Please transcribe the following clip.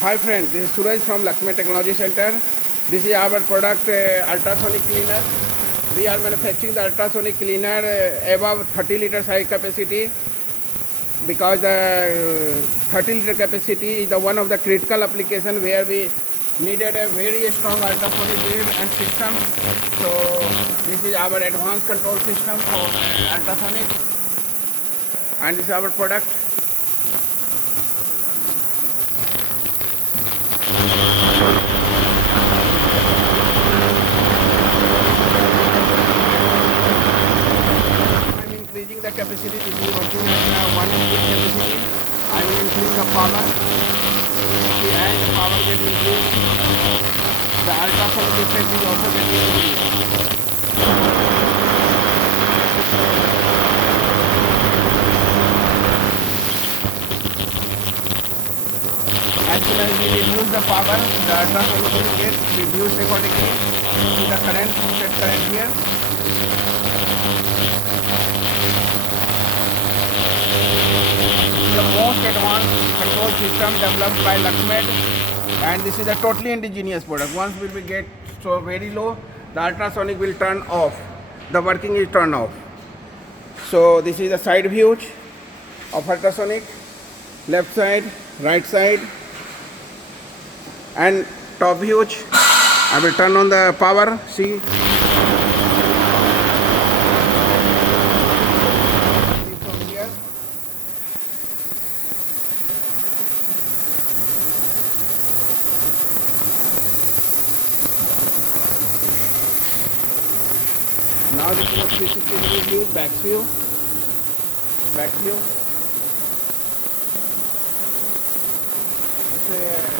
Hi friends, this is Suraj from Lakshmi Technology Center. This is our product ultrasonic cleaner. We are manufacturing the ultrasonic cleaner above 30 liters high capacity because the 30 liter capacity is the one of the critical application where we needed a very strong ultrasonic wave and system. So this is our advanced control system for ultrasonic, and this is our product. I'm increasing the capacity. This is working at 1 MPa capacity. I will increase the power. See, as the power gets increased, the ultrasonic effect is also getting increased. As soon as we reduce the power, the ultrasonic will get reduced accordingly. See the current, set current here. The most advanced control system developed by Lakshmed, and this is a totally indigenous product. Once we will get so very low, the ultrasonic will turn off. The working is turned off. So this is the side view of ultrasonic, left side, right side, and top view. I will turn on the power. See. From here. Now this is a 360 view, back view, back view. It's a